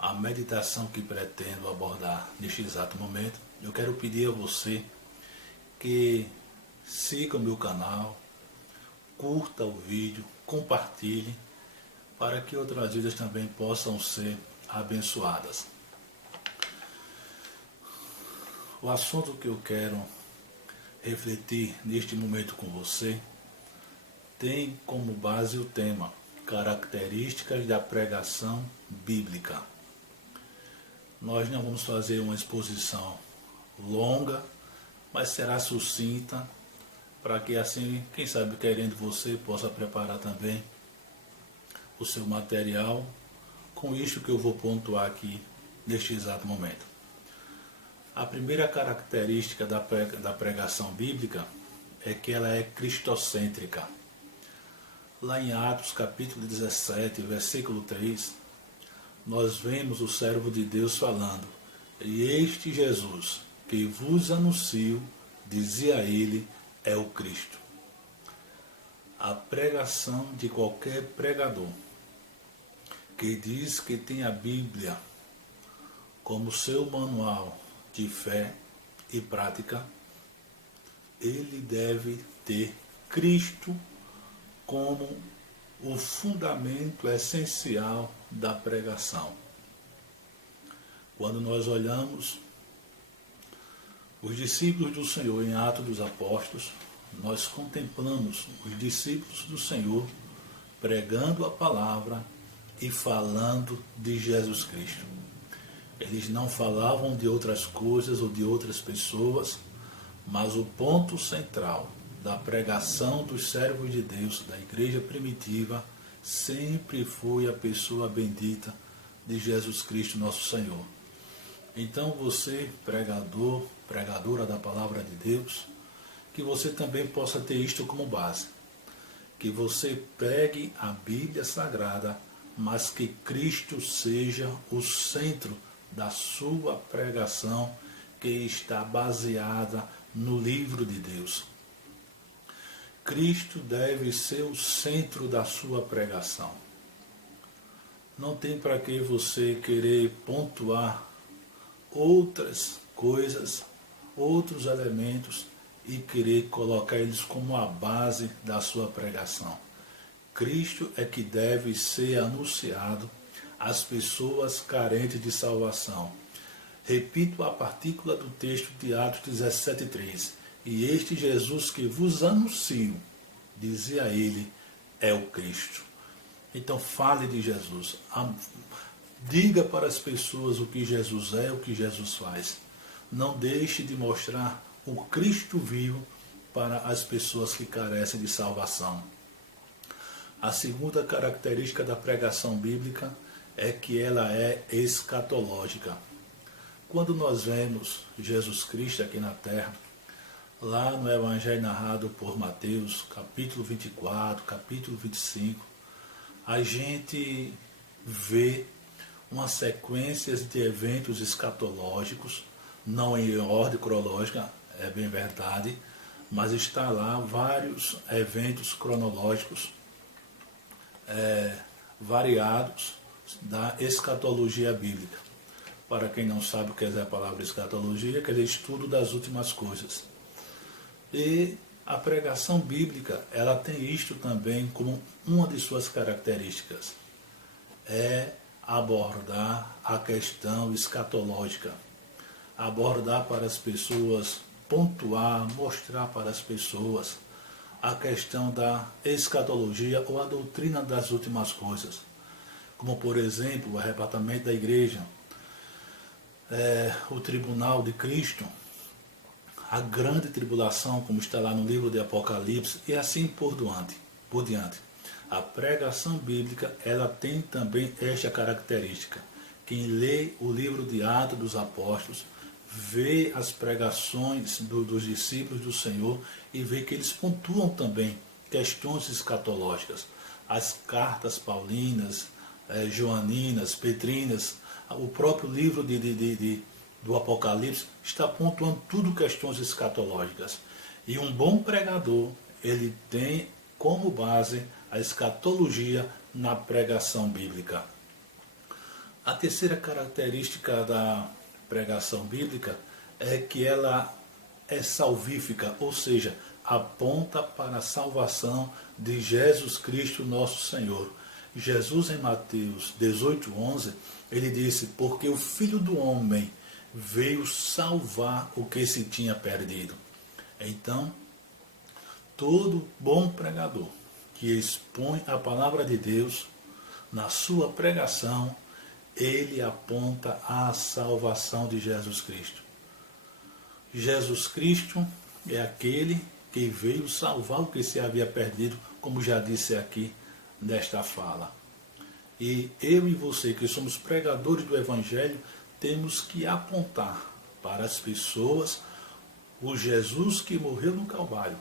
a meditação que pretendo abordar neste exato momento, eu quero pedir a você que siga o meu canal, curta o vídeo, compartilhe, para que outras vidas também possam ser abençoadas. O assunto que eu quero refletir neste momento com você tem como base o tema características da pregação bíblica. Nós não vamos fazer uma exposição longa, mas será sucinta, para que assim, quem sabe querendo você, possa preparar também o seu material com isto que eu vou pontuar aqui neste exato momento. A primeira característica da pregação bíblica é que ela é cristocêntrica. Lá em Atos capítulo 17, versículo 3, nós vemos o servo de Deus falando: "E este Jesus que vos anuncio, dizia ele, é o Cristo." A pregação de qualquer pregador que diz que tem a Bíblia como seu manual de fé e prática, ele deve ter Cristo como o fundamento essencial da pregação. Quando nós olhamos os discípulos do Senhor em Atos dos Apóstolos, nós contemplamos os discípulos do Senhor pregando a palavra e falando de Jesus Cristo. Eles não falavam de outras coisas ou de outras pessoas, mas o ponto central da pregação dos servos de Deus, da igreja primitiva, sempre foi a pessoa bendita de Jesus Cristo, nosso Senhor. Então você, pregador, pregadora da palavra de Deus, que você também possa ter isto como base. Que você pregue a Bíblia Sagrada, mas que Cristo seja o centro da sua pregação, que está baseada no livro de Deus. Cristo deve ser o centro da sua pregação. Não tem para que você querer pontuar outras coisas, outros elementos e querer colocar eles como a base da sua pregação. Cristo é que deve ser anunciado às pessoas carentes de salvação. Repito a partícula do texto de Atos 17:3. "E este Jesus que vos anuncio, dizia ele, é o Cristo." Então fale de Jesus. Diga para as pessoas o que Jesus é, o que Jesus faz. Não deixe de mostrar o Cristo vivo para as pessoas que carecem de salvação. A segunda característica da pregação bíblica é que ela é escatológica. Quando nós vemos Jesus Cristo aqui na terra, lá no Evangelho narrado por Mateus, capítulo 24, capítulo 25, a gente vê uma sequência de eventos escatológicos, não em ordem cronológica, é bem verdade, mas está lá vários eventos cronológicos variados da escatologia bíblica. Para quem não sabe o que é a palavra escatologia, quer dizer estudo das últimas coisas. E a pregação bíblica, ela tem isto também como uma de suas características. É abordar a questão escatológica. Abordar para as pessoas, pontuar, mostrar para as pessoas a questão da escatologia ou a doutrina das últimas coisas. Como, por exemplo, o arrebatamento da igreja, o tribunal de Cristo, a grande tribulação, como está lá no livro de Apocalipse, e assim por diante. A pregação bíblica, ela tem também esta característica. Quem lê o livro de Atos dos Apóstolos, vê as pregações dos discípulos do Senhor e vê que eles pontuam também questões escatológicas. As cartas paulinas, joaninas, petrinas, o próprio livro do Apocalipse está pontuando tudo questões escatológicas. E um bom pregador, ele tem como base a escatologia na pregação bíblica. A terceira característica da pregação bíblica é que ela é salvífica, ou seja, aponta para a salvação de Jesus Cristo, nosso Senhor. Jesus, em Mateus 18:11, ele disse: porque o Filho do Homem veio salvar o que se tinha perdido. Então, todo bom pregador que expõe a palavra de Deus na sua pregação, ele aponta à salvação de Jesus Cristo. Jesus Cristo é aquele que veio salvar o que se havia perdido, como já disse aqui nesta fala. E eu e você, que somos pregadores do Evangelho, temos que apontar para as pessoas o Jesus que morreu no Calvário,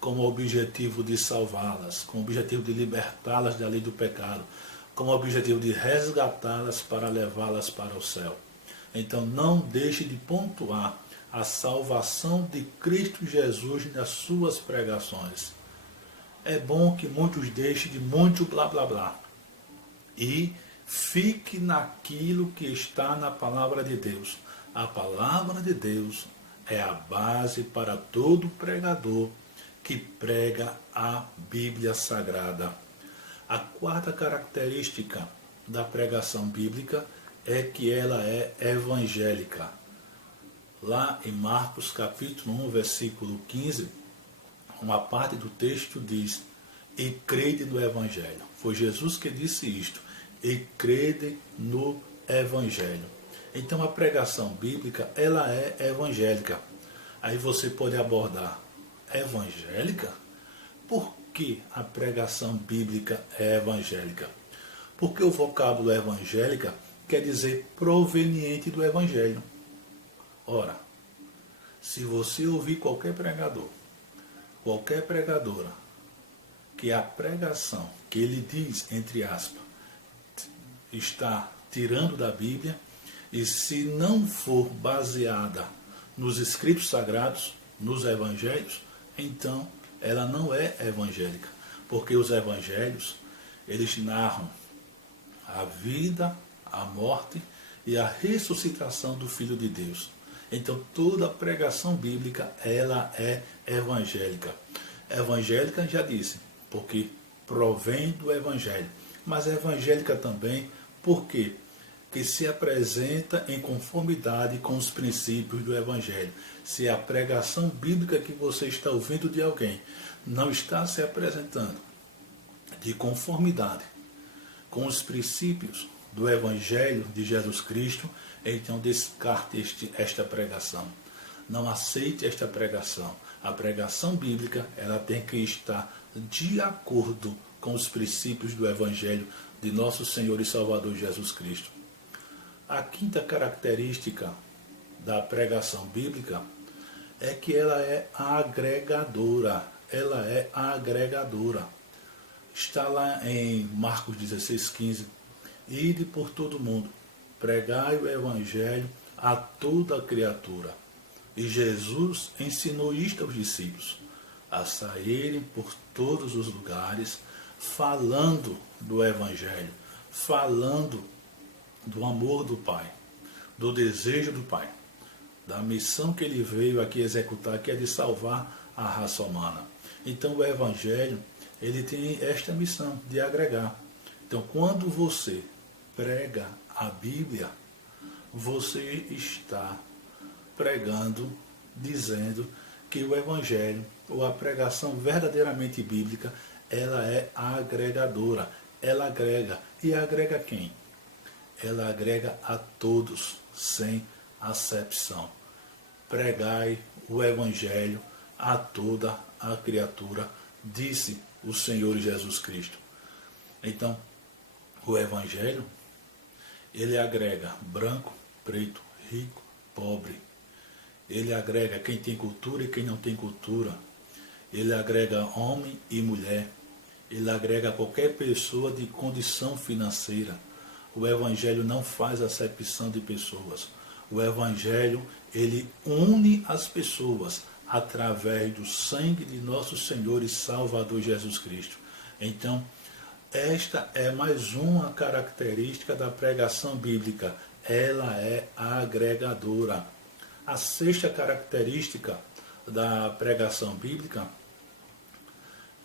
com o objetivo de salvá-las, com o objetivo de libertá-las da lei do pecado, com o objetivo de resgatá-las para levá-las para o céu. Então não deixe de pontuar a salvação de Cristo Jesus nas suas pregações. É bom que muitos deixem de muito blá blá blá e fique naquilo que está na palavra de Deus. A palavra de Deus é a base para todo pregador que prega a Bíblia Sagrada. A quarta característica da pregação bíblica é que ela é evangélica. Lá em Marcos capítulo 1, versículo 15, uma parte do texto diz: e crede no Evangelho. Foi Jesus que disse isto: e crede no Evangelho. Então a pregação bíblica, ela é evangélica. Aí você pode abordar: evangélica? Por que a pregação bíblica é evangélica? Porque o vocábulo evangélica quer dizer proveniente do Evangelho. Ora, se você ouvir qualquer pregador, qualquer pregadora, que a pregação que ele diz, entre aspas, está tirando da Bíblia, e se não for baseada nos escritos sagrados, nos evangelhos, então ela não é evangélica, porque os evangelhos, eles narram a vida, a morte e a ressuscitação do Filho de Deus. Então toda a pregação bíblica, ela é evangélica. Evangélica, já disse, porque provém do Evangelho, mas evangélica também porque que se apresenta em conformidade com os princípios do Evangelho. Se a pregação bíblica que você está ouvindo de alguém não está se apresentando de conformidade com os princípios do Evangelho de Jesus Cristo, então descarte esta pregação. Não aceite esta pregação. A pregação bíblica, ela tem que estar de acordo com os princípios do Evangelho de nosso Senhor e Salvador Jesus Cristo. A quinta característica da pregação bíblica é que ela é agregadora. Ela é agregadora. Está lá em Marcos 16:15. Ide por todo mundo, pregai o Evangelho a toda criatura. E Jesus ensinou isto aos discípulos, a saírem por todos os lugares, falando do Evangelho, falando do amor do Pai, do desejo do Pai, da missão que ele veio aqui executar, que é de salvar a raça humana. Então o Evangelho, ele tem esta missão de agregar. Então quando você prega a Bíblia, você está pregando, dizendo que o Evangelho, ou a pregação verdadeiramente bíblica, ela é agregadora. Ela agrega. E agrega quem? Ela agrega a todos, sem acepção. Pregai o Evangelho a toda a criatura, disse o Senhor Jesus Cristo. Então, o Evangelho, ele agrega branco, preto, rico, pobre. Ele agrega quem tem cultura e quem não tem cultura. Ele agrega homem e mulher. Ele agrega qualquer pessoa de condição financeira. O Evangelho não faz acepção de pessoas. O Evangelho, ele une as pessoas através do sangue de nosso Senhor e Salvador Jesus Cristo. Então, Esta é mais uma característica da pregação bíblica. Ela é agregadora. A sexta característica da pregação bíblica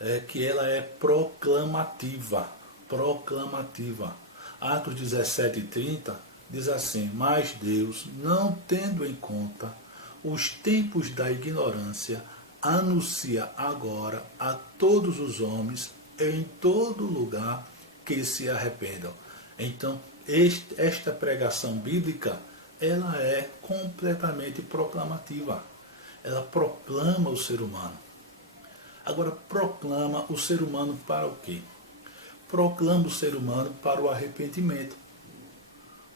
é que ela é proclamativa. Proclamativa. Atos 17:30 diz assim: mas Deus, não tendo em conta os tempos da ignorância, anuncia agora a todos os homens em todo lugar que se arrependam. Então, esta pregação bíblica, ela é completamente proclamativa. Ela proclama o ser humano. Agora, proclama o ser humano para o quê? Proclama o ser humano para o arrependimento.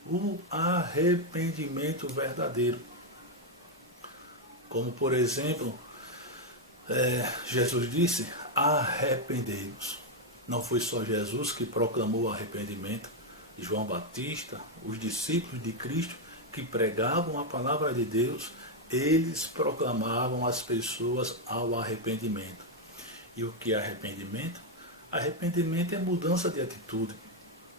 O arrependimento verdadeiro. Como, por exemplo, Jesus disse: arrependei-vos. Não foi só Jesus que proclamou o arrependimento. João Batista, os discípulos de Cristo que pregavam a palavra de Deus, eles proclamavam as pessoas ao arrependimento. E o que é arrependimento? Arrependimento é mudança de atitude.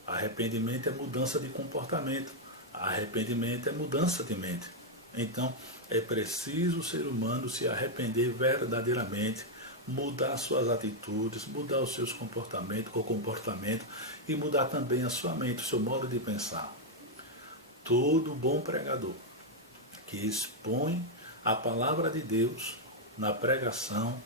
Arrependimento é mudança de comportamento. Arrependimento é mudança de mente. Então, é preciso o ser humano se arrepender verdadeiramente, mudar suas atitudes, mudar os seus comportamentos, o comportamento, e mudar também a sua mente, o seu modo de pensar. Todo bom pregador que expõe a palavra de Deus na pregação,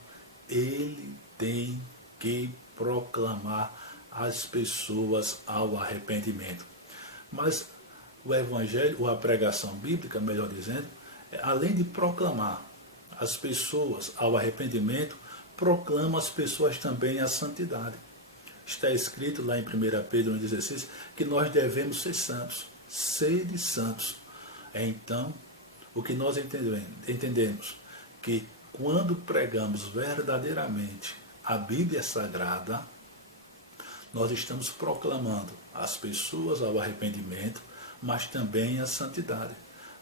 ele tem que proclamar as pessoas ao arrependimento. Mas o evangelho, ou a pregação bíblica, melhor dizendo, além de proclamar as pessoas ao arrependimento, proclama as pessoas também à santidade. Está escrito lá em 1 Pedro 1,16 que nós devemos ser santos, sede santos. Então, o que nós entendemos que quando pregamos verdadeiramente a Bíblia Sagrada, nós estamos proclamando as pessoas ao arrependimento, mas também à santidade.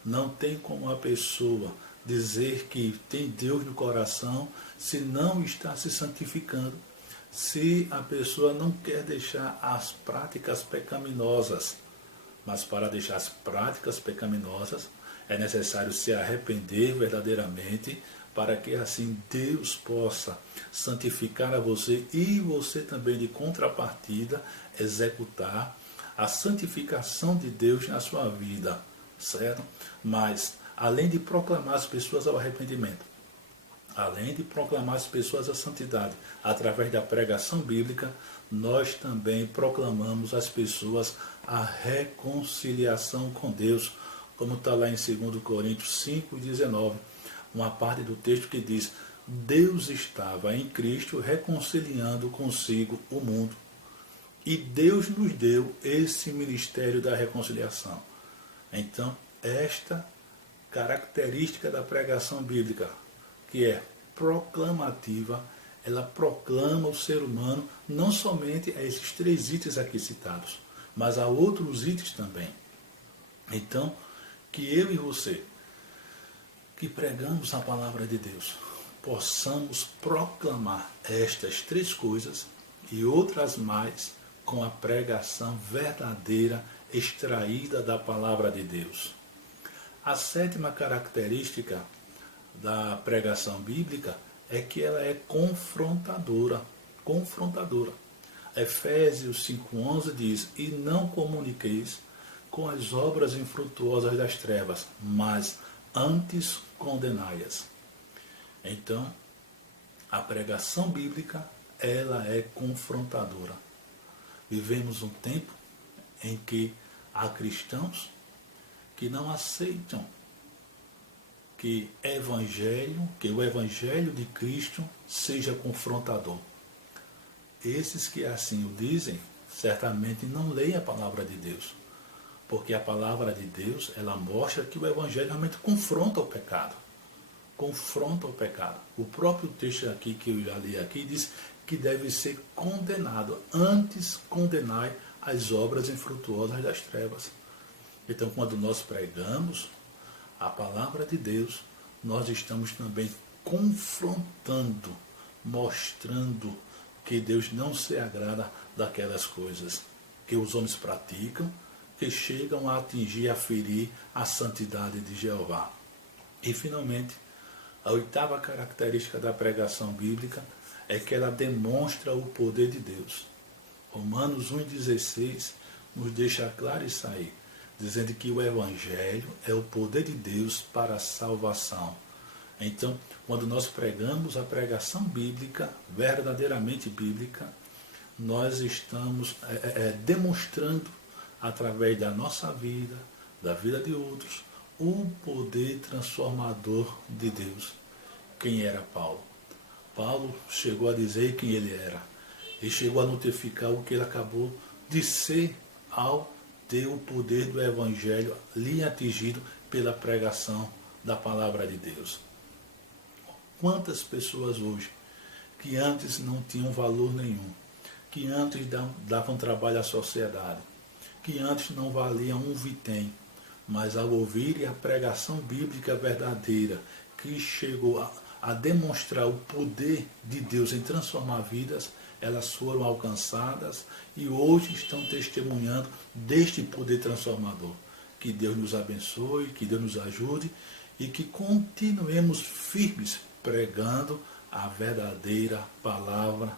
Não tem como a pessoa dizer que tem Deus no coração se não está se santificando, se a pessoa não quer deixar as práticas pecaminosas. Mas para deixar as práticas pecaminosas é necessário se arrepender verdadeiramente, para que assim Deus possa santificar a você e você também, de contrapartida, executar a santificação de Deus na sua vida, certo? Mas, além de proclamar as pessoas ao arrependimento, além de proclamar as pessoas à santidade, através da pregação bíblica, nós também proclamamos às pessoas a reconciliação com Deus, como está lá em 2 Coríntios 5:19, uma parte do texto que diz: Deus estava em Cristo reconciliando consigo o mundo. E Deus nos deu esse ministério da reconciliação. Então, esta característica da pregação bíblica, que é proclamativa, ela proclama o ser humano não somente a esses 3 itens aqui citados, mas a outros itens também. Então, que eu e você, que pregamos a palavra de Deus, possamos proclamar estas 3 coisas e outras mais com a pregação verdadeira extraída da palavra de Deus. A 7ª característica da pregação bíblica é que ela é confrontadora. Confrontadora. Efésios 5:11 diz: e não comuniqueis com as obras infrutuosas das trevas, mas antes condenai-as. Então, a pregação bíblica, ela é confrontadora. Vivemos um tempo em que há cristãos que não aceitam que o Evangelho de Cristo seja confrontador. Esses que assim o dizem, certamente não leem a palavra de Deus. Porque a palavra de Deus, ela mostra que o Evangelho realmente confronta o pecado. Confronta o pecado. O próprio texto aqui que eu já li aqui diz que deve ser condenado. Antes condenai as obras infrutuosas das trevas. Então, quando nós pregamos a palavra de Deus, nós estamos também confrontando, mostrando que Deus não se agrada daquelas coisas que os homens praticam, que chegam a atingir, a ferir a santidade de Jeová. E, finalmente, a oitava característica da pregação bíblica é que ela demonstra o poder de Deus. Romanos 1,16 nos deixa claro isso aí, dizendo que o Evangelho é o poder de Deus para a salvação. Então, quando nós pregamos a pregação bíblica, verdadeiramente bíblica, nós estamos demonstrando, através da nossa vida, da vida de outros, o poder transformador de Deus. Quem era Paulo? Paulo chegou a dizer quem ele era. Ele chegou a notificar o que ele acabou de ser ao ter o poder do Evangelho lhe atingido pela pregação da palavra de Deus. Quantas pessoas hoje que antes não tinham valor nenhum, que antes davam trabalho à sociedade, que antes não valiam um vintém, mas ao ouvirem a pregação bíblica verdadeira, que chegou a demonstrar o poder de Deus em transformar vidas, elas foram alcançadas e hoje estão testemunhando deste poder transformador. Que Deus nos abençoe, que Deus nos ajude e que continuemos firmes pregando a verdadeira palavra